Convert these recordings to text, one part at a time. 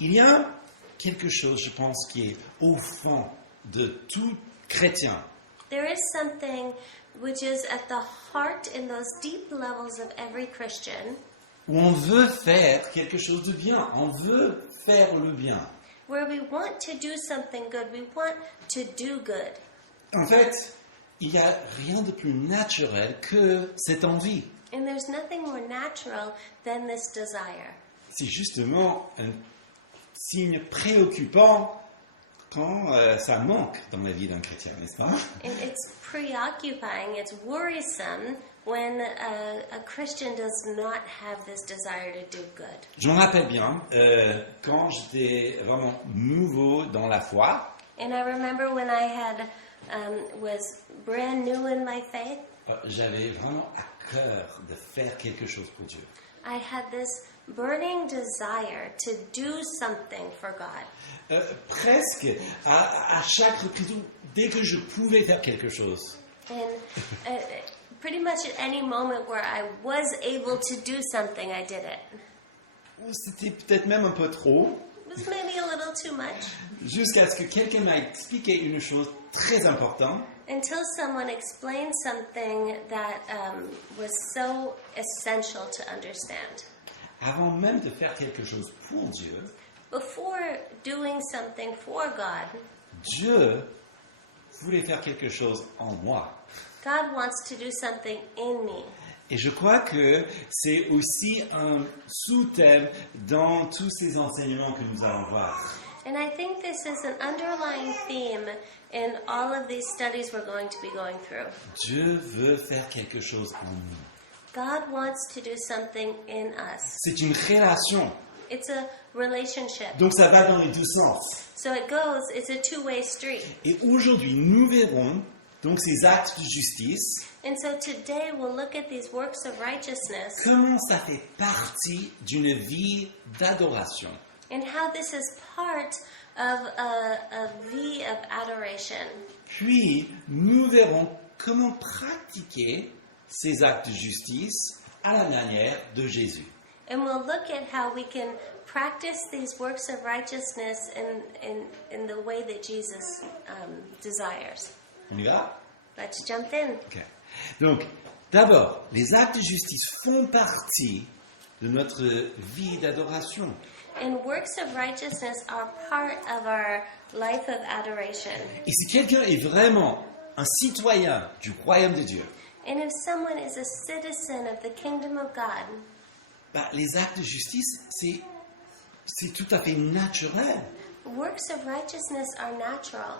Il y a quelque chose, je pense, qui est au fond de tout chrétien. There is something which is at the heart in those deep levels of every Christian, Où on veut faire quelque chose de bien, on veut faire le bien. where we want to do something good, we want to do good. En fait, il n'y a rien de plus naturel que cette envie. And there's nothing more natural than this desire. C'est justement un signe préoccupant quand ça manque dans la vie d'un chrétien, n'est-ce pas? And it's preoccupying, it's worrisome when a Christian does not have this desire to do good. Je me rappelle bien, quand j'étais vraiment nouveau dans la foi, And I remember when I was brand new in my faith, j'avais vraiment à cœur de faire quelque chose pour Dieu. I had this burning desire to do something for God. Presque à chaque reprise, dès que je pouvais faire quelque chose, And pretty much at any moment where I was able to do something, I did it. ou c'était peut-être même un peu trop, It was maybe a little too much, jusqu'à ce que quelqu'un m'a expliqué une chose très importante. until someone explained something that was so essential to understand. Avant même de faire quelque chose pour Dieu, Before doing something for God, Dieu voulait faire quelque chose en moi. God wants to do something in me. Et je crois que c'est aussi un sous-thème dans tous ces enseignements que nous allons voir. And I think this is an underlying theme in all of these studies we're going to be going through. Dieu veut faire quelque chose en nous. God wants to do something in us. C'est une relation, It's a relationship. donc ça va dans les deux sens. So it's a two-way street. Et aujourd'hui, nous verrons donc ces actes de justice, And so today we'll look at these works of righteousness comment ça fait partie d'une vie d'adoration. and how this is part of a V of adoration. Puis, nous verrons comment pratiquer ces actes de justice à la manière de Jésus. And we'll look at how we can practice these works of righteousness in the way that Jesus desires. On y va? Let's jump in. Ok. Donc, d'abord, les actes de justice font partie de notre vie d'adoration. And works of righteousness are part of our life of adoration. Et si quelqu'un est vraiment un citoyen du royaume de Dieu, And if someone is a citizen of the kingdom of God, les actes de justice, c'est tout à fait naturel. works of righteousness are natural.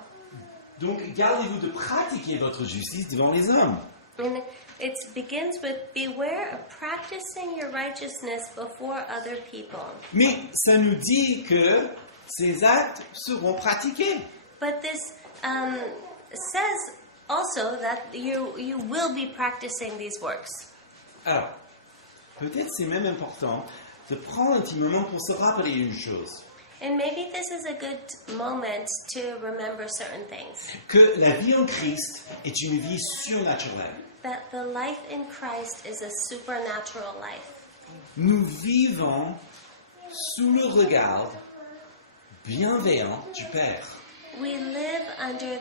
Donc, gardez-vous de pratiquer votre justice devant les hommes. And it begins with beware of practicing your righteousness before other people. Mais ça nous dit que ces actes seront pratiqués. But this says also that you will be practicing these works. Alors, peut-être c'est même important de prendre un petit moment pour se rappeler une chose. And maybe this is a good moment to remember certain things. Que la vie en Christ est une vie surnaturelle. That the life in Christ is a supernatural life. Nous vivons sous le regard bienveillant du Père. We live under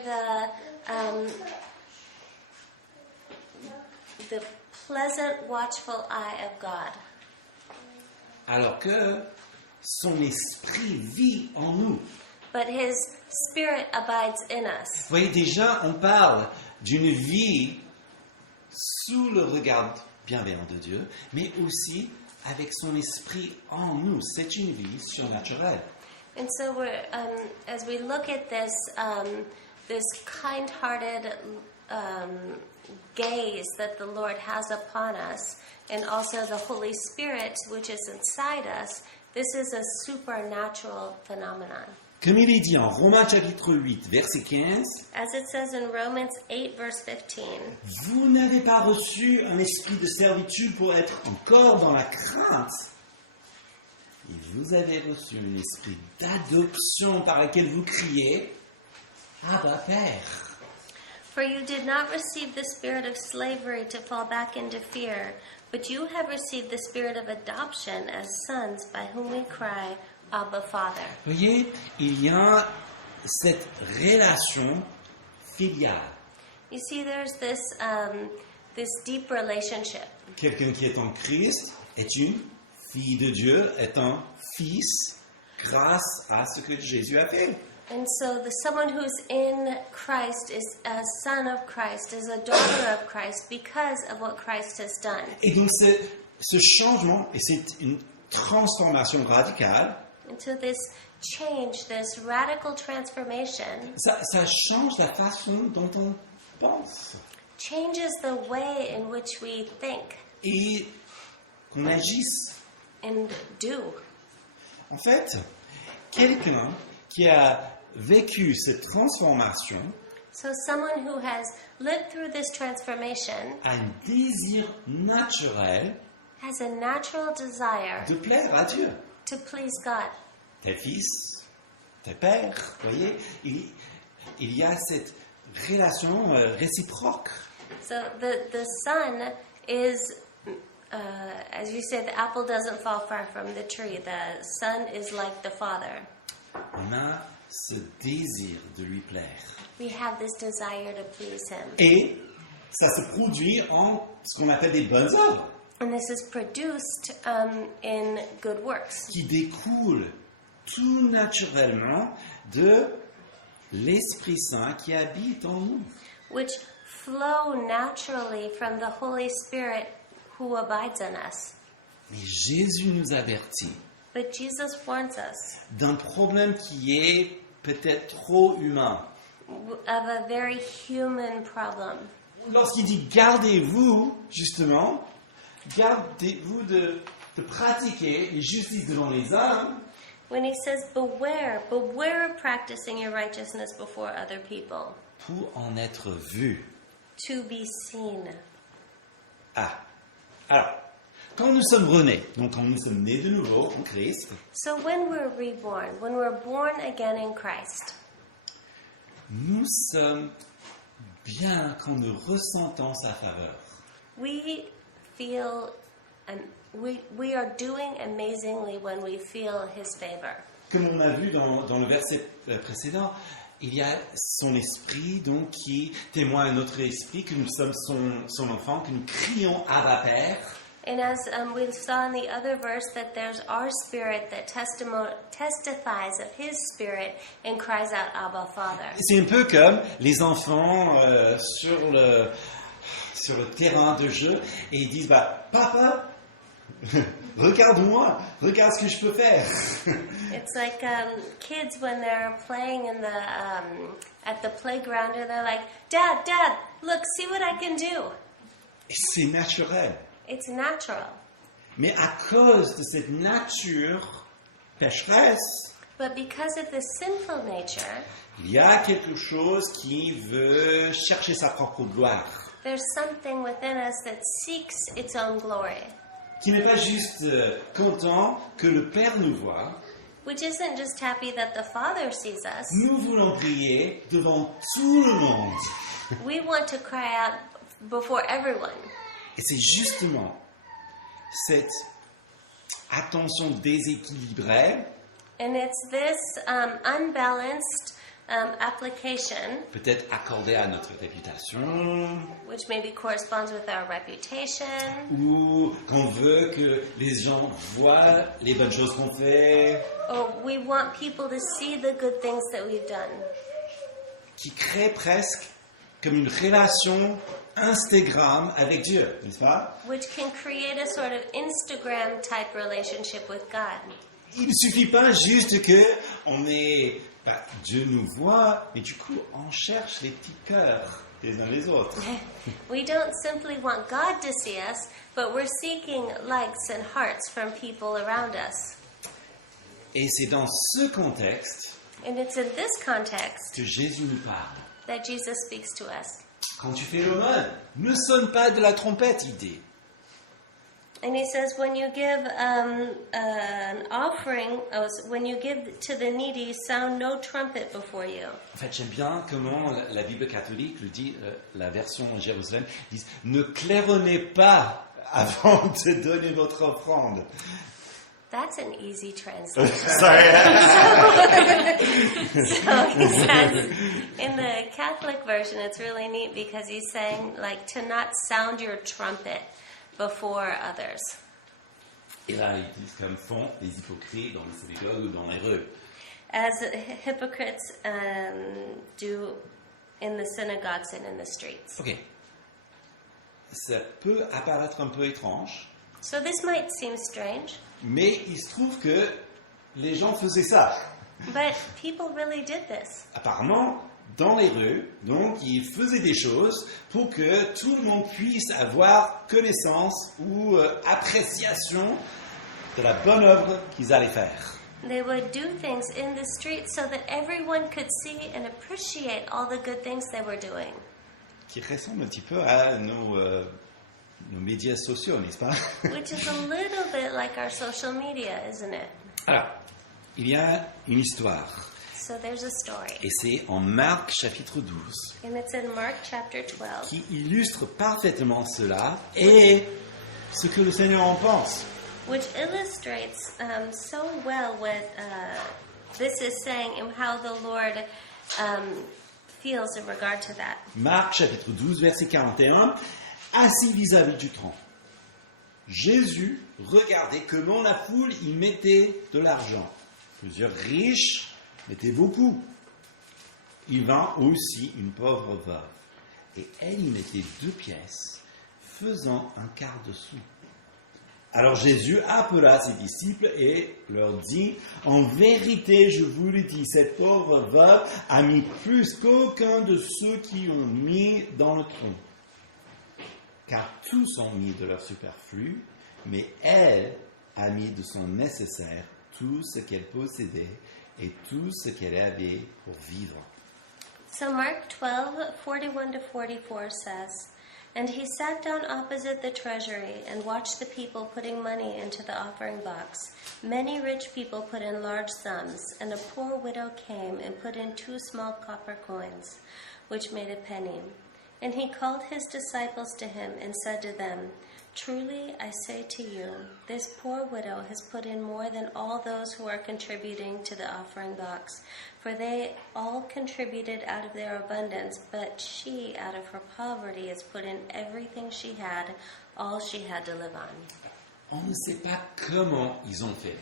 the pleasant, watchful eye of God. Alors que son esprit vit en nous. But His Spirit abides in us. Vous voyez, déjà, on parle d'une vie sous le regard bienveillant de Dieu, mais aussi avec son esprit en nous. C'est une vie surnaturelle. And so as we look at this kind-hearted gaze that the Lord has upon us, and also the Holy Spirit which is inside us, this is a supernatural phenomenon. Comme il est dit en Romains chapitre 8, verset 15, As it says in Romans 8, verse 15, vous n'avez pas reçu un esprit de servitude pour être encore dans la crainte. Et vous avez reçu un esprit d'adoption par lequel vous criez Abba, Père. For you did not receive the spirit of slavery to fall back into fear, but you have received the spirit of adoption as sons, by whom we cry, Abba Father. Vous voyez, il y a cette relation filiale. You see, there's this deep relationship. Quelqu'un qui est en Christ est une fille de Dieu, est un fils grâce à ce que Jésus a fait. And so someone who's in Christ is a son of Christ, is a daughter of Christ because of what Christ has done. Et donc ce changement, et c'est une transformation radicale, And so this change, this radical transformation, ça change la façon dont on pense changes the way in which we think et qu'on agisse. and do. En fait, quelqu'un qui a vécu cette transformation So someone who has lived through this transformation a un désir naturel has a natural desire de plaire à Dieu. to please God. Tes fils, tes pères, vous voyez, il y a cette relation réciproque. So the son is, as you say, the apple doesn't fall far from the tree. The son is like the father. On a ce désir de lui plaire. We have this desire to please him. Et ça se produit en ce qu'on appelle des bonnes œuvres, And this is produced in good works, qui découlent tout naturellement de l'Esprit Saint qui habite en nous. which flow naturally from the Holy Spirit who abides in us. Mais Jésus nous avertit But Jesus warns us d'un problème qui est peut-être trop humain. of a very human problem. Lorsqu'il dit gardez-vous, justement, gardez-vous de pratiquer les justices devant les hommes, When he says, beware of practicing your righteousness before other people, pour en être vu. to be seen. Ah, alors, quand nous sommes renés, donc quand nous sommes nés de nouveau en Christ, So when we're reborn, when we're born again in Christ, nous sommes bien quand nous ressentons sa faveur. we feel, and we are doing amazingly when we feel his favor. Comme on a vu dans le verset précédent, il y a son esprit donc qui témoigne à notre esprit que nous sommes son enfant, que nous crions Abba Père. And as we saw in the other verse, that there's our spirit that testifies of his spirit and cries out, Abba, Father. C'est un peu comme les enfants sur le terrain de jeu et ils disent Papa, regarde-moi, regarde ce que je peux faire. It's like kids when they're playing in at the playground, and they're like, Dad, look, see what I can do. Et c'est naturel. It's natural. Mais à cause de cette nature pécheresse, But because of the sinful nature, il y a quelque chose qui veut chercher sa propre gloire, there's something within us that seeks its own glory, qui n'est pas juste content que le Père nous voit. which isn't just happy that the Father sees us. Nous voulons prier devant tout le monde. We want to cry out before everyone. Et c'est justement cette attention déséquilibrée, And it's this unbalanced application, peut-être accordée à notre réputation, which maybe corresponds with our reputation, ou qu'on veut que les gens voient les bonnes choses qu'on fait, or we want people to see the good things that we've done, qui crée presque comme une relation Instagram avec Dieu, n'est-ce pas? which can create a sort of Instagram type relationship with God. Il ne suffit pas juste que Dieu nous voit, mais du coup on cherche les petits cœurs les uns les autres. We don't simply want God to see us, but we're seeking likes and hearts from people around us. Et c'est dans ce contexte And it's in this context que Jésus nous parle. that Jesus speaks to us. Quand tu fais l'aumône, ne sonne pas de la trompette, il dit. And he says, when you give an offering, when you give to the needy, sound no trumpet before you. En fait, j'aime bien comment la Bible catholique le dit, la version en Jérusalem, dit ne claironnez pas avant de donner votre offrande. That's an easy translation. Sorry. So he says, in the Catholic version, it's really neat because he's saying, like, to not sound your trumpet before others. Et là, ils disent comme font les hypocrites dans les synagogues ou dans les rues. As hypocrites do in the synagogues and in the streets. Ok. Ça peut apparaître un peu étrange, So this might seem strange, mais il se trouve que les gens faisaient ça. but people really did this. Apparemment, dans les rues, donc ils faisaient des choses pour que tout le monde puisse avoir connaissance ou appréciation de la bonne œuvre qu'ils allaient faire. They would do things in the street so that everyone could see and appreciate all the good things they were doing. Qui ressemble un petit peu à nos médias sociaux, n'est-ce pas? Which is a little bit like our social media, isn't it? Alors, il y a une histoire, So there's a story. et c'est en Marc chapitre 12, And it's in Mark chapter 12, qui illustre parfaitement cela et ce que le Seigneur en pense. which illustrates so well what this is saying and how the Lord feels in regard to that. Marc chapitre 12, verset 41, assis vis-à-vis du tronc. Jésus regardait comment la foule y mettait de l'argent. Plusieurs riches mettaient beaucoup. Il vint aussi une pauvre veuve, et elle y mettait 2 pièces, faisant un quart de sou. Alors Jésus appela ses disciples et leur dit, « En vérité, je vous le dis, cette pauvre veuve a mis plus qu'aucun de ceux qui ont mis dans le tronc. Car tous ont mis de leur superflu, mais elle a mis de son nécessaire tout ce qu'elle possédait et tout ce qu'elle avait pour vivre. » So Mark 12, 41 to 44 says, And he sat down opposite the treasury and watched the people putting money into the offering box. Many rich people put in large sums, and a poor widow came and put in 2 small copper coins, which made a penny. And he called his disciples to him and said to them, Truly, I say to you, this poor widow has put in more than all those who are contributing to the offering box. For they all contributed out of their abundance, but she, out of her poverty, has put in everything she had, all she had to live on. On ne sait pas comment ils ont fait.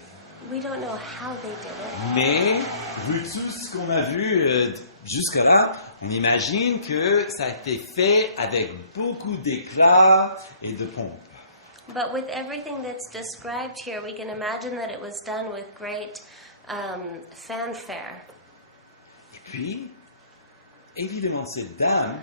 We don't know how they did it, Mais, vu tout ce qu'on a vu jusque-là, on imagine que ça a été fait avec beaucoup d'éclat et de pompe. but with everything that's described here, we can imagine that it was done with great fanfare. Et puis, évidemment, cette dame,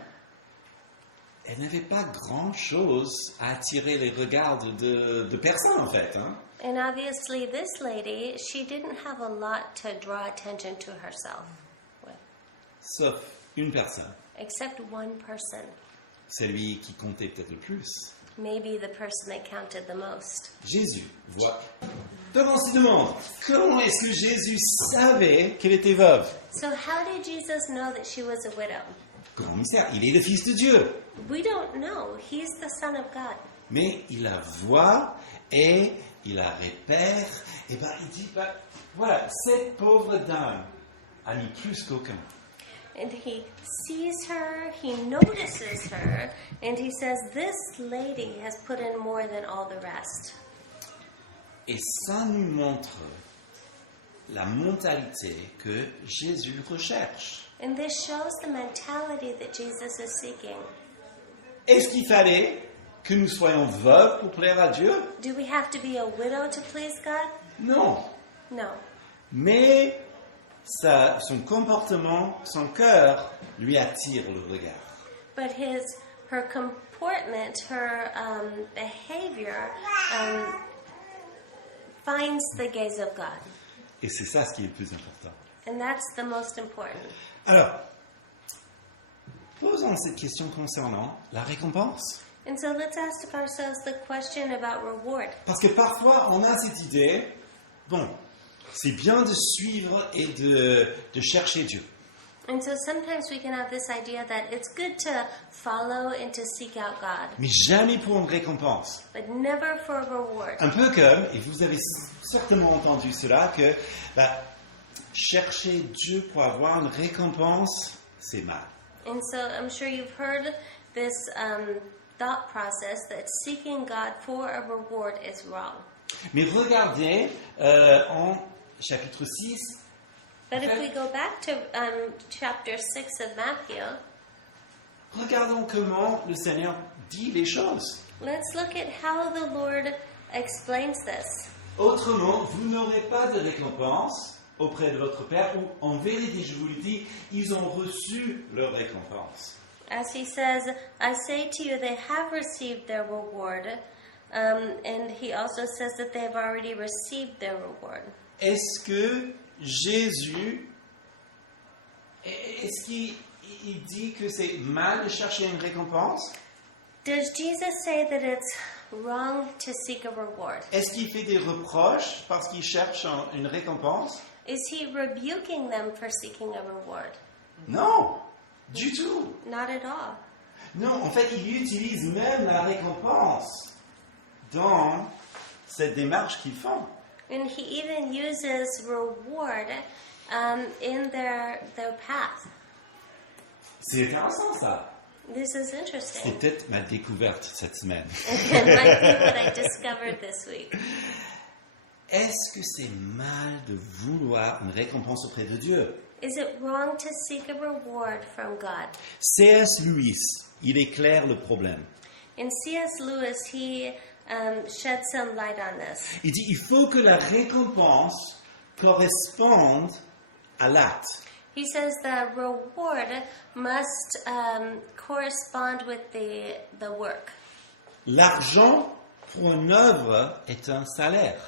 elle n'avait pas grand-chose à attirer les regards de personne, en fait. Hein? And obviously, this lady, she didn't have a lot to draw attention to herself with, Sauf une personne, except one person, celui qui comptait peut-être le plus. maybe the person that counted the most. Jésus voit. Donc on se demande, comment est-ce que Jésus savait qu'elle était veuve? So how did Jesus know that she was a widow? Grand mystère, il est le Fils de Dieu. We don't know. He's the Son of God. Mais il la voit et il la repère. Et ben il dit, ben, voilà, cette pauvre dame a mis plus qu'aucun. And he sees her, he notices her, and he says, this lady has put in more than all the rest. Et ça nous montre la mentalité que Jésus recherche. And this shows the mentality that Jesus is seeking. Est-ce qu'il fallait que nous soyons veuves pour plaire à Dieu? Do we have to be a widow to please God? Non. No. Mais son comportement, son cœur lui attire le regard. But her comportment, her behavior finds the gaze of God. Et c'est ça ce qui est le plus important. And that's the most important. Alors, posons cette question concernant la récompense. And so let's ask ourselves the question about reward. Parce que parfois, on a cette idée, bon, c'est bien de suivre et de chercher Dieu. And so sometimes we can have this idea that it's good to follow and to seek out God, mais jamais pour une récompense. but never for a reward. Un peu comme, et vous avez certainement entendu cela, que chercher Dieu pour avoir une récompense, c'est mal. And so I'm sure you've heard this thought process that seeking God for a reward is wrong. Mais regardez en chapitre 6, But if we go back to chapter 6 of Matthew, regardons comment le Seigneur dit les choses. let's look at how the Lord explains this. Autrement, vous n'aurez pas de récompense auprès de votre Père, ou en vérité, je vous le dis, ils ont reçu leur récompense. As he says, I say to you, they have received their reward. And he also says that they have already received their reward. Est-ce que Jésus, est-ce qu'il dit que c'est mal de chercher une récompense? Does Jesus say that it's wrong to seek a reward? Est-ce qu'il fait des reproches parce qu'il cherche une récompense? Is he rebuking them for seeking a reward? Non, du tout. Not at all. Non, en fait, il utilise même la récompense dans cette démarche qu'ils font. And he even uses reward in their path. C'est intéressant ça. This is C'est interesting. peut-être ma découverte cette semaine. It might be what I discovered this week. Est-ce que c'est mal de vouloir une récompense auprès de Dieu? Is it wrong to seek a reward from God? C.S. Lewis, il éclaire le problème. In C.S. Lewis, he shed some light on this. Il dit il faut que la récompense corresponde à l'acte. He says the reward must correspond with the work. L'argent pour une œuvre est un salaire,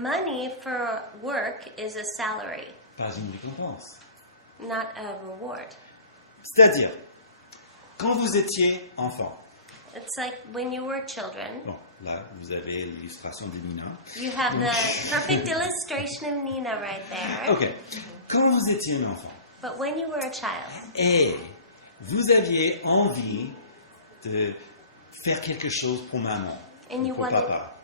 Money for work is a salary, pas une récompense. not a reward. C'est-à-dire, quand vous étiez enfant, It's like when you were children. bon, là, vous avez l'illustration de Nina. You have the perfect illustration of Nina right there. Ok, quand vous étiez un enfant But when you were a child, et vous aviez envie de faire quelque chose pour maman and ou you pour wanted papa,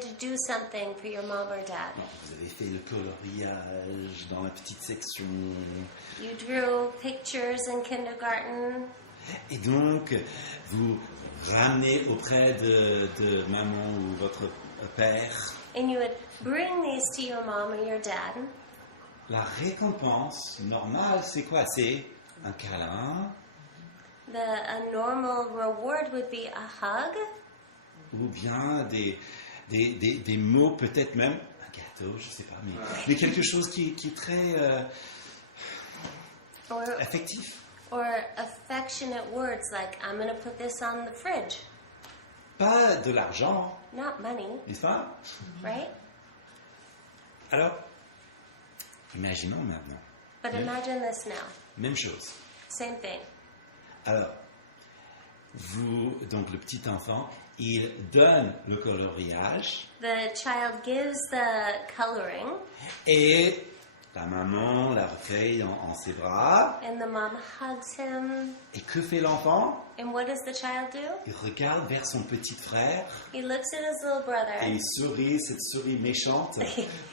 to do something for your mom or dad, bon, vous avez fait le coloriage dans la petite section, you drew pictures in kindergarten, et donc vous ramenez auprès de maman ou votre père. and you would bring these to your mom or your dad. La récompense normale, c'est quoi? C'est un câlin A normal reward would be a hug, ou bien des mots, peut-être même un gâteau, je sais pas, mais quelque chose qui est très or affectif. affectionate words like, I'm going to put this on the fridge. Pas de l'argent, Not money, n'est-ce pas? right? Alors, imaginons maintenant, But imagine this now. même chose. Same thing. Alors, donc le petit enfant, il donne le coloriage The child gives the coloring, et la maman la recueille en ses bras. and the mom hugs him. Et que fait l'enfant? And what does the child do? Il regarde vers son petit frère He looks at his little et brother, il sourit, cette souris méchante,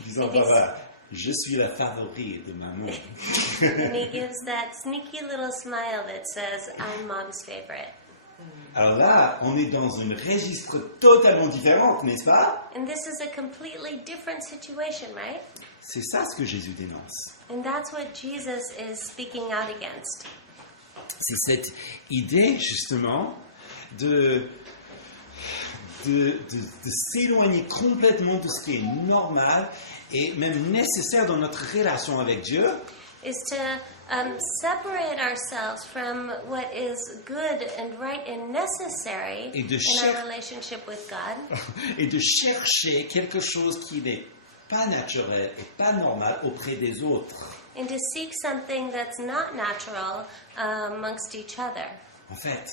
disant Et il- voilà, je suis la favorite de maman. and he gives that sneaky little smile that says, I'm mom's favorite. Alors là, on est dans une registre totalement différente, n'est-ce pas? And this is a completely different situation, right? C'est ça ce que Jésus dénonce. And that's what Jesus is speaking out against. C'est cette idée justement de s'éloigner complètement de ce qui est normal et même nécessaire dans notre relation avec Dieu, Is to separate ourselves from what is good and right and necessary Et de in our relationship with God, et de chercher quelque chose qui n'est pas naturel et pas normal auprès des autres. and to seek something that's not natural amongst each other. En fait,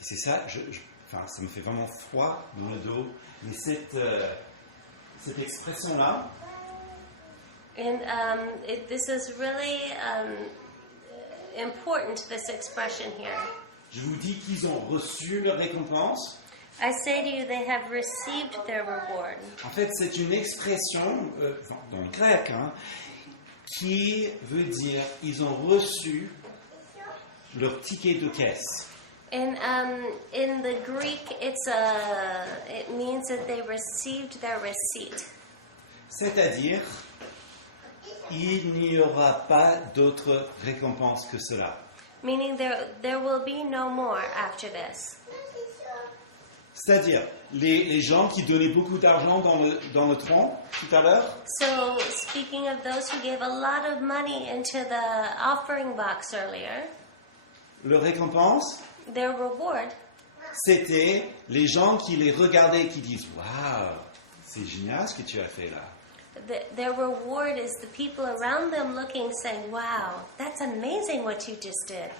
et c'est ça, enfin, ça me fait vraiment froid dans le dos, mais cette expression-là, And this is really important, this expression here. Je vous dis qu'ils ont reçu leur récompense. I say to you, they have received their reward. En fait, c'est une expression, dans le grec, qui veut dire ils ont reçu leur ticket de caisse. In the Greek, it means that they received their receipt. C'est-à-dire, il n'y aura pas d'autre récompense que cela. Meaning there will be no more after this. C'est-à-dire, les gens qui donnaient beaucoup d'argent dans le tronc tout à l'heure, So, speaking of those who gave a lot of money into the offering box earlier, leur récompense, their reward, c'était les gens qui les regardaient et qui disent « Waouh, c'est génial ce que tu as fait là ». their reward is the people around them looking, saying, "Wow, that's amazing what you just did."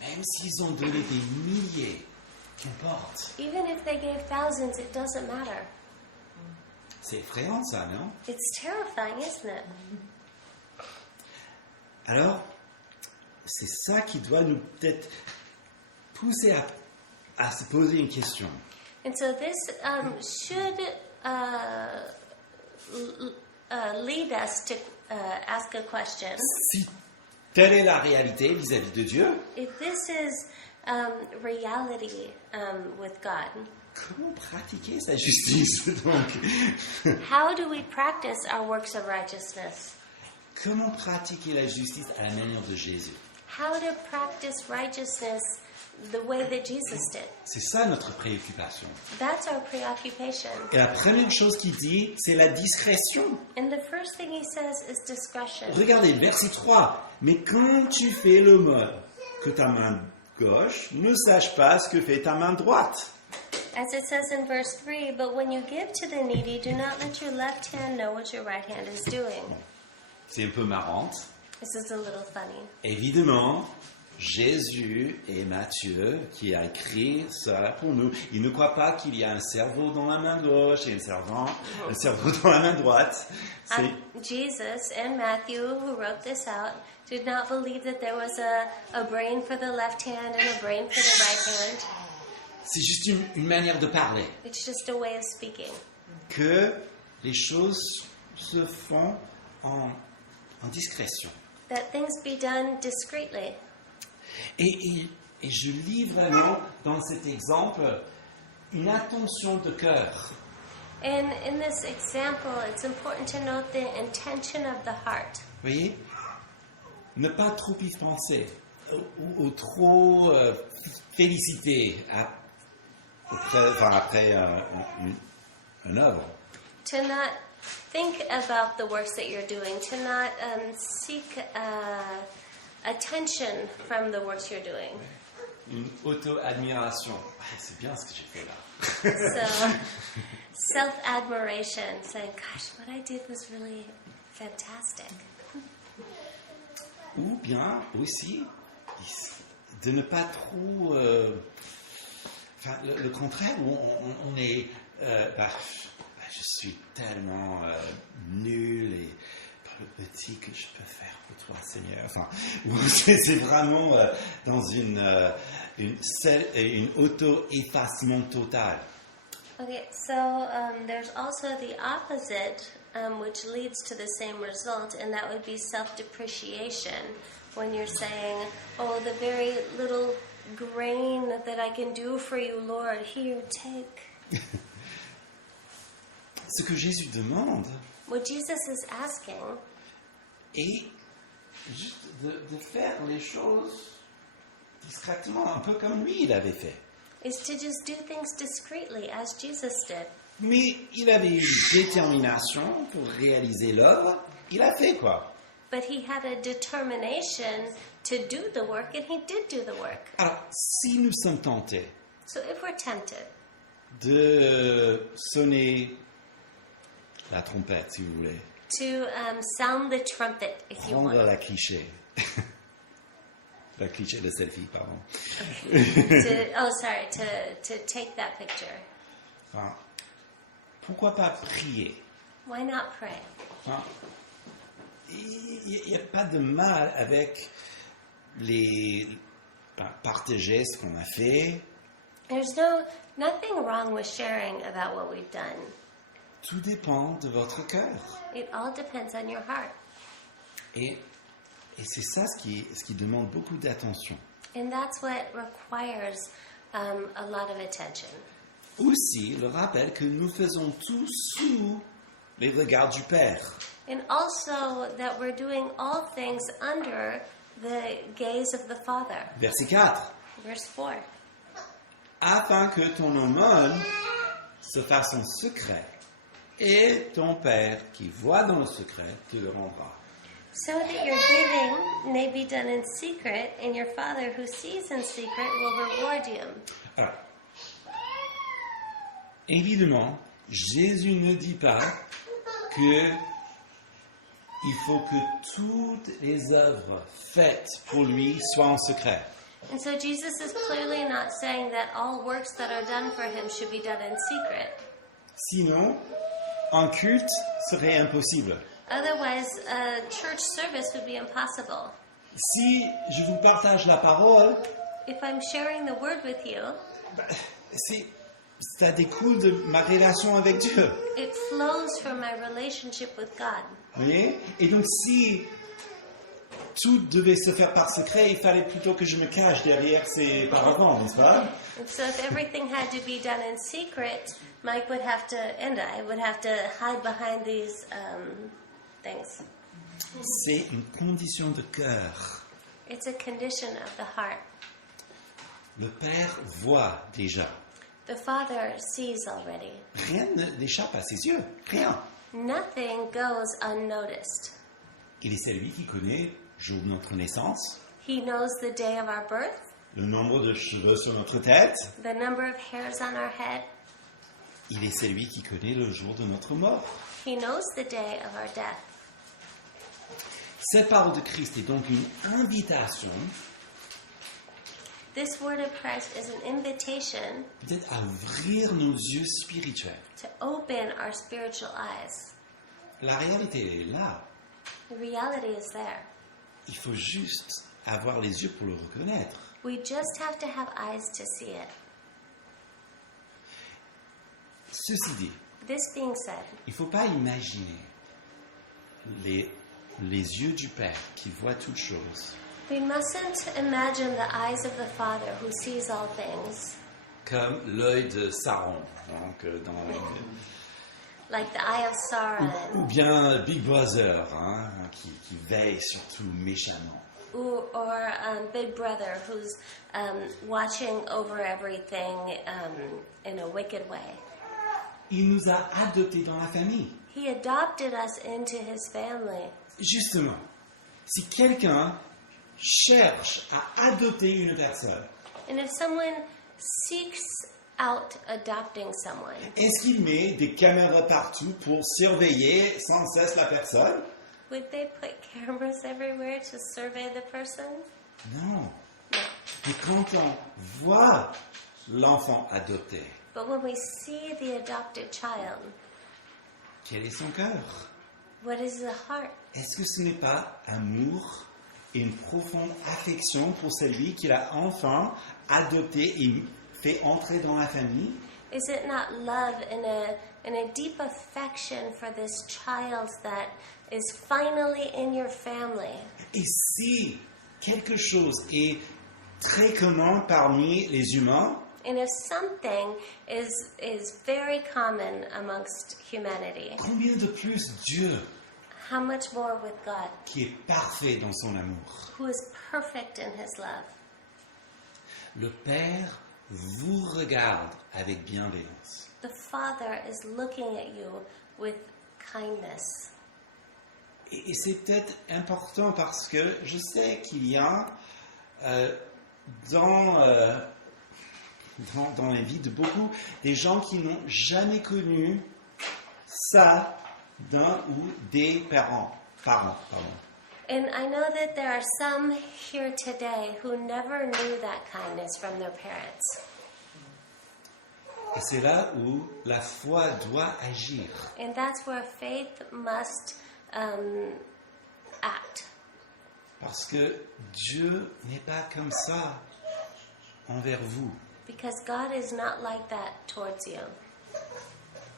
Même s'ils ont donné des milliers, qu'importe. Even if they gave thousands, it doesn't matter. C'est effrayant ça, non? It's terrifying, isn't it? Alors, c'est ça qui doit nous peut-être pousser à se poser une question. And so this should lead us to ask a question. Si telle est la réalité vis-à-vis de Dieu, If this is reality with God, comment pratiquer sa justice donc? how do we practice our works of righteousness? Comment pratiquer la justice à la manière de Jésus? How to practice righteousness the way that Jesus did? C'est ça notre préoccupation. That's our preoccupation. Et la première chose qu'il dit, c'est la discrétion. And the first thing he says is discretion. Regardez, verset 3. Mais quand tu fais le mal, que ta main gauche ne sache pas ce que fait ta main droite. As it says in verse 3, but when you give to the needy, do not let your left hand know what your right hand is doing. C'est un peu marrant. This is a little funny. Évidemment, Jésus et Matthieu qui a écrit ça pour nous, ils ne croient pas qu'il y a un cerveau dans la main gauche et un cerveau dans la main droite. C'est, Jesus and Matthew, who wrote this out, did not believe that there was a brain for the left hand and a brain for the right hand. c'est juste une manière de parler. It's just a way of speaking. Que les choses se font en discrétion. That things be done discreetly. Et je lis vraiment dans cet exemple une attention de cœur. And in this example, it's important to note the intention of the heart. Vous voyez? Ne pas trop y penser ou trop féliciter après une œuvre. To not think about the works that you're doing, to not seek attention from the works you're doing. Une auto-admiration. C'est bien ce que j'ai fait là. So, self-admiration, saying, gosh, what I did was really fantastic. Ou bien aussi de ne pas trop... le contraire, où on est... je suis tellement nul et le petit que je peux faire pour toi, Seigneur. C'est vraiment dans une auto-effacement total. Okay, so there's also the opposite, which leads to the same result, and that would be self-depreciation. When you're saying, oh, the very little grain that I can do for you, Lord, here, take. Ce que Jésus demande What Jesus is asking est juste de faire les choses discrètement, un peu comme lui il avait fait. is to just do things discreetly, as Jesus did. Mais il avait une détermination pour réaliser l'œuvre, il a fait quoi. But he had a determination to do the work, and he did do the work. Alors, si nous sommes tentés So if we're tempted de sonner la trompette, si vous voulez, to sound the trumpet, if you prendre want, la cliché, la cliché de selfie, pardon. to take that picture. Enfin, pourquoi pas prier? Why not pray? Enfin, il n'y a pas de mal avec partager ce qu'on a fait. There's nothing wrong with sharing about what we've done. Tout dépend de votre cœur. It all depends on your heart. Et c'est ça ce qui demande beaucoup d'attention. And that's what requires a lot of attention. Aussi, le rappel que nous faisons tout sous les regards du Père. And also that we're doing all things under the gaze of the Father. Verset 4. Verse 4. Afin que ton aumône se fasse en secret, et ton Père qui voit dans le secret te le rendra. So that your giving may be done in secret, and your Father who sees in secret will reward you. Alors, évidemment, Jésus ne dit pas que il faut que toutes les œuvres faites pour lui soient en secret. And so Jesus is clearly not saying that all works that are done for him should be done in secret. Sinon, un culte serait impossible. Otherwise, a church service would be impossible. Si je vous partage la parole, If I'm sharing the word with you, ça découle de ma relation avec Dieu. it flows from my relationship with God. Vous voyez? Et donc, si tout devait se faire par secret, il fallait plutôt que je me cache derrière ces paravents, n'est-ce pas? And so if everything had to be done in secret, Mike would have to, and I would have to hide behind these things. C'est une condition de cœur. It's a condition of the heart. Le Père voit déjà. The Father sees already. Rien n'échappe à ses yeux. Rien. Nothing goes unnoticed. Il est celui qui connaît le jour de notre naissance, He knows the day of our birth, le nombre de cheveux sur notre tête. the number of hairs on our head. Il est celui qui connaît le jour de notre mort. He knows the day of our death. Cette parole de Christ est donc une invitation, This word of Christ is an invitation peut-être à ouvrir nos yeux spirituels. to open our spiritual eyes. La réalité est là. The reality is there. Il faut juste avoir les yeux pour le reconnaître. We just have to have eyes to see it. Ceci dit, This being said, il ne faut pas imaginer les yeux du Père qui voient toutes choses we mustn't imagine the eyes of the Father who sees all things comme l'œil de Sauron, donc like the eye of Sauron ou bien Big Brother, qui veille sur tout méchamment. or Big Brother who's watching over everything in a wicked way. Il nous a adoptés dans la famille. He adopted us into his family. Justement, si quelqu'un cherche à adopter une personne, And if someone seeks out adopting someone, est-ce qu'il met des caméras partout pour surveiller sans cesse la personne? would they put cameras everywhere to survey the person? Non. No. Mais quand on voit l'enfant adopté, But when we see the adopted child, quel est son cœur? what is the heart? Est-ce que ce n'est pas amour et une profonde affection pour celui qui l'a enfin adopté et fait entrer dans la famille? Is it not love and a deep affection for this child that is finally in your family? Et si quelque chose est très commun parmi les humains, And if something is very common amongst humanity, combien de plus Dieu, how much more with God, qui est parfait dans son amour? who is perfect in his love? Le Père vous regarde avec bienveillance. The Father is looking at you with kindness. Et c'est peut-être important parce que je sais qu'il y a dans la vie de beaucoup des gens qui n'ont jamais connu ça d'un ou des parents. Pardon. And I know that there are some here today who never knew that kindness from their parents. Et c'est là où la foi doit agir. And that's where faith must act. Parce que Dieu n'est pas comme ça envers vous. Because God is not like that towards you.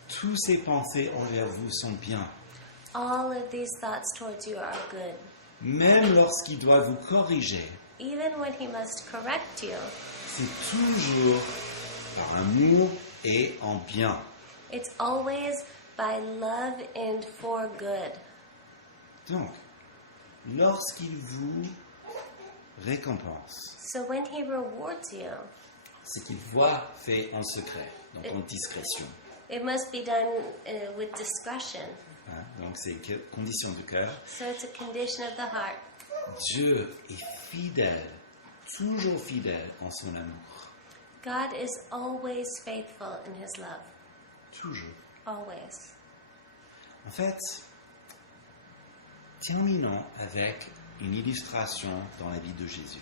Tous ses pensées envers vous sont bien. All of these thoughts towards you are good. Même lorsqu'il doit vous corriger, Even when He must correct you, c'est toujours par amour et en bien. it's always by love and for good. Donc, lorsqu'il vous récompense, So when He rewards you, c'est qu'il voit fait en secret, donc en discrétion. it must be done with discretion. Hein, donc c'est condition du cœur. So it's a condition of the heart. Dieu est fidèle, toujours fidèle en son amour. God is always faithful in His love. Toujours. Always. En fait, terminons avec une illustration dans la vie de Jésus.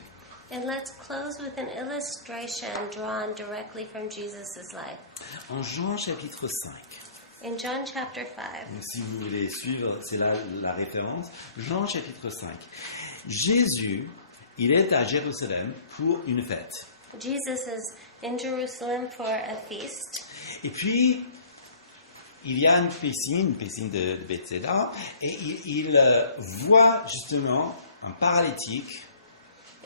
And let's close with an illustration drawn directly from Jesus' life. En Jean chapitre 5, In John chapter 5, donc si vous voulez suivre, c'est là la référence, Jean chapitre 5. Jésus, il est à Jérusalem pour une fête. Jesus is in Jerusalem for a feast. Et puis, il y a une piscine de Bethsaida, et il voit justement un paralytique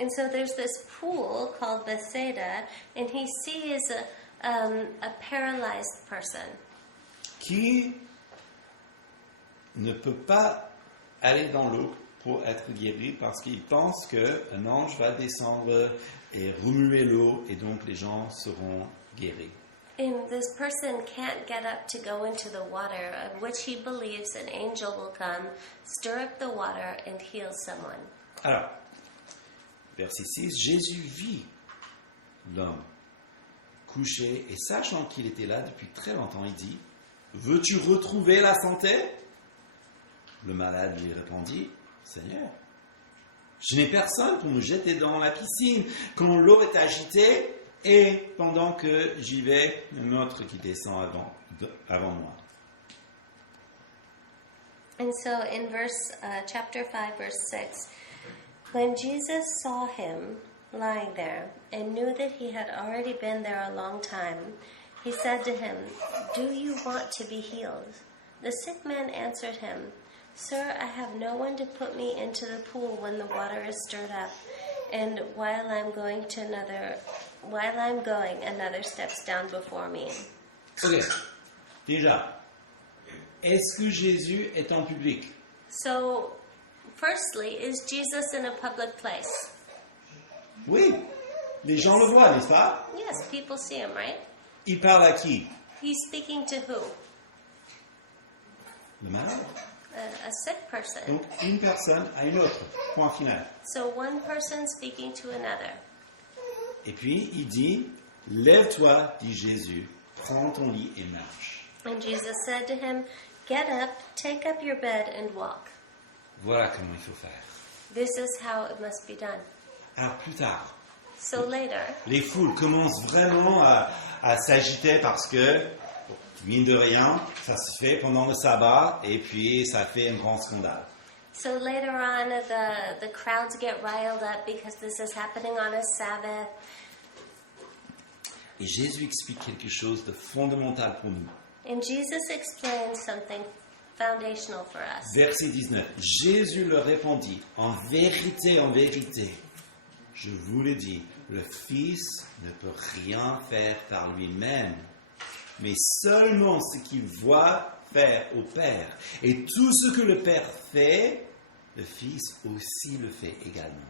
And so there's this pool called Bethsaida, and he sees a paralyzed person qui ne peut pas aller dans l'eau pour être guéri parce qu'il pense qu'un ange va descendre et remuer l'eau et donc les gens seront guéris. And this person can't get up to go into the water, of which he believes an angel will come, stir up the water, and heal someone. Alors, verset 6, Jésus vit l'homme couché et sachant qu'il était là depuis très longtemps, il dit, « Veux-tu retrouver la santé ?» Le malade lui répondit, « Seigneur, je n'ai personne pour me jeter dans la piscine quand l'eau est agitée et pendant que j'y vais, un autre qui descend avant moi. » And so in chapter 5, verse 6, when Jesus saw him lying there and knew that he had already been there a long time, he said to him, "Do you want to be healed?" The sick man answered him, "Sir, I have no one to put me into the pool when the water is stirred up, and while I'm going, another steps down before me." Ok, déjà, est-ce que Jésus est en public? So, firstly, is Jesus in a public place? Oui, les gens le voient, n'est-ce pas? Yes, people see him, right? Il parle à qui? He's speaking to who? Le malade. A sick person. Donc, une personne à une autre. Point final. So one person speaking to another. Et puis, il dit, « Lève-toi, dit Jésus, prends ton lit et marche. And Jesus said to him, "Get up, take up your bed and walk." » Voilà comment il faut faire. This is how it must be done. Alors, plus tard, So later, les foules commencent vraiment à s'agiter parce que, mine de rien, ça se fait pendant le sabbat et puis ça fait un grand scandale. so later on, the crowds get riled up because this is happening on a Sabbath. Et Jésus explique quelque chose de fondamental pour nous. And Jesus explains something foundational for us. Verset 19. Jésus leur répondit, « En vérité, je vous le dis, le Fils ne peut rien faire par lui-même, mais seulement ce qu'il voit faire au Père. Et tout ce que le Père fait, le Fils aussi le fait également. »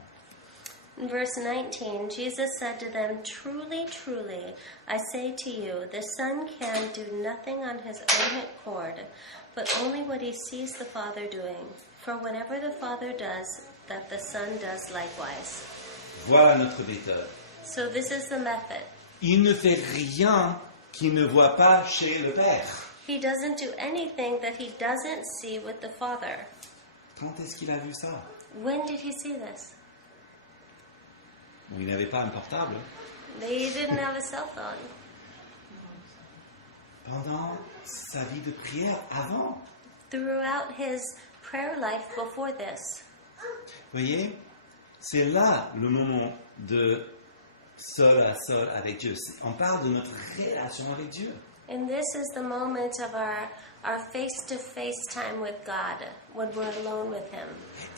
In verse 19, Jesus said to them, "Truly, truly, I say to you, the Son can do nothing on his own accord, but only what he sees the Father doing. For whatever the Father does, that the Son does likewise." Voilà notre méthode. So this is the method. Il ne fait rien qu'il ne voit pas chez le Père. He doesn't do anything that he doesn't see with the Father. Quand est-ce qu'il a vu ça? When did he see this? Bon, il n'avait pas un portable. They didn't have a cell phone. Pendant sa vie de prière, avant. Throughout his prayer life before this. Voyez, C'est là le moment de seul à seul avec Dieu. On parle de notre relation avec Dieu. And this is the moment of our face-to-face time with God, when we're alone with Him.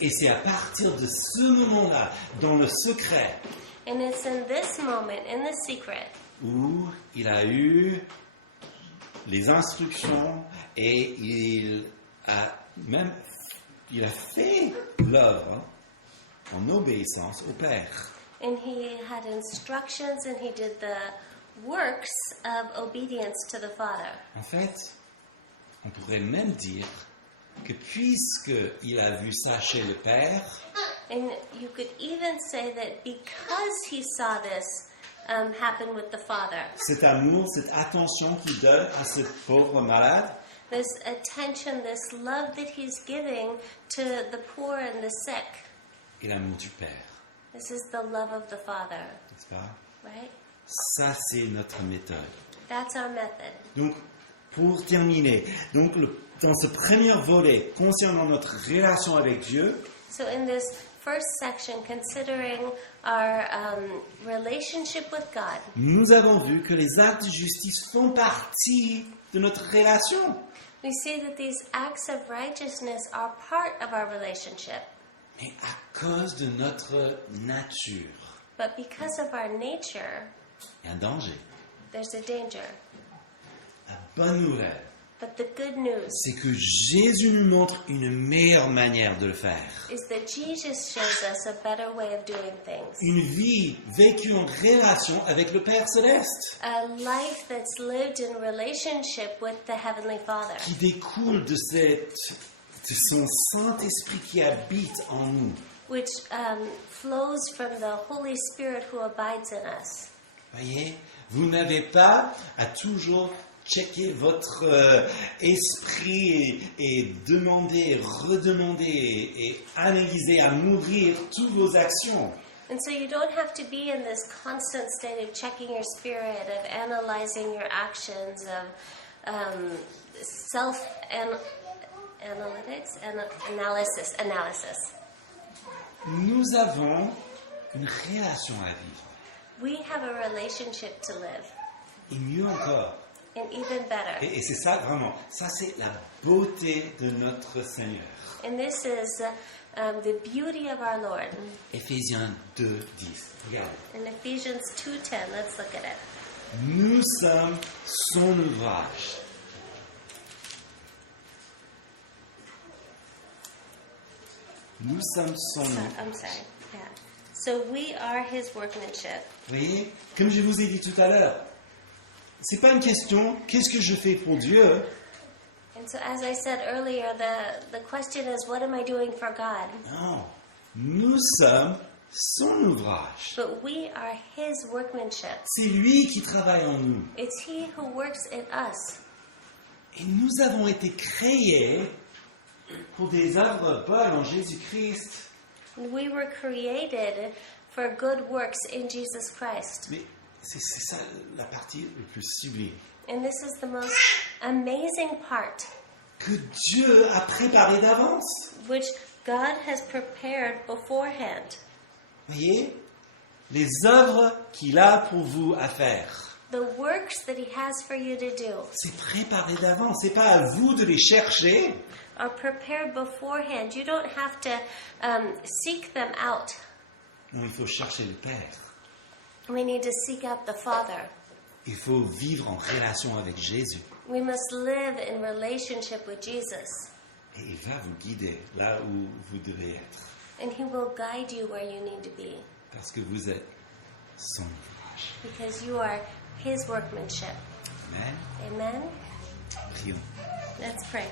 Et c'est à partir de ce moment-là, dans le secret, And it's in this moment, in the secret, où il a eu les instructions et il a fait l'œuvre en obéissance au Père. and He had instructions and He did the works of obedience to the Father. En fait, on pourrait même dire que puisqu'il a vu ça chez le Père, And you could even say that because He saw this happen with the Father, cet amour, cette attention qu'il donne à ce pauvre malade, this attention, this love that He's giving to the poor and the sick, et l'amour du Père, this is the love of the Father, n'est-ce pas? right? Ça, c'est notre méthode. That's our method. Donc, pour terminer, dans ce premier volet concernant notre relation avec Dieu, So in this first section, considering our relationship with God, nous avons vu que les actes de justice font partie de notre relation. we see that these acts of righteousness are part of our relationship. Mais à cause de notre nature, But because of our nature, il y a un danger. there's a danger. La bonne nouvelle, But the good news c'est que Jésus nous montre une meilleure manière de le faire. is that Jesus shows us a better way of doing things. Une vie vécue en relation avec le Père Céleste, A life that's lived in relationship with the Heavenly Father, qui découle de son Saint-Esprit qui habite en nous. which flows from the Holy Spirit who abides in us. Voyez, vous n'avez pas à toujours checker votre esprit et demander, redemander et analyser à mourir toutes vos actions. And so you don't have to be in this constant state of checking your spirit, of analyzing your actions, of self-analytics, analysis. Nous avons une relation à vivre. We have a relationship to live, Et mieux encore, and even better. et c'est ça vraiment, ça c'est la beauté de notre Seigneur. And this is the beauty of our Lord. Éphésiens 2:10. Regardez. In Ephesians 2:10, let's look at it. Nous sommes son ouvrage. Nous sommes son ouvrage. I'm sorry. Yeah. So we are His workmanship. Vous voyez, comme je vous ai dit tout à l'heure, c'est pas une question, qu'est-ce que je fais pour Dieu? And so, as I said earlier, the question is, what am I doing for God? Non, nous sommes son ouvrage. But we are His workmanship. C'est lui qui travaille en nous. It's He who works in us. Et nous avons été créés pour des œuvres bonnes en Jésus-Christ. And we were created for good works in Jesus Christ. Mais c'est ça la partie la plus sublime. And this is the most amazing part, Que Dieu a préparé d'avance. which God has prepared beforehand. Voyez, les œuvres qu'il a pour vous à faire. The works that He has for you to do C'est préparé d'avance. C'est pas à vous de les chercher. are prepared beforehand. You don't have to seek them out. Non, il faut chercher le Père. We need to seek out the Father. Il faut vivre en relation avec Jésus. We must live in relationship with Jesus. Et il va vous guider là où vous devez être. And He will guide you where you need to be. Parce que vous êtes son ouvrage. Because you are His workmanship. Amen. Amen? Prions. Let's pray.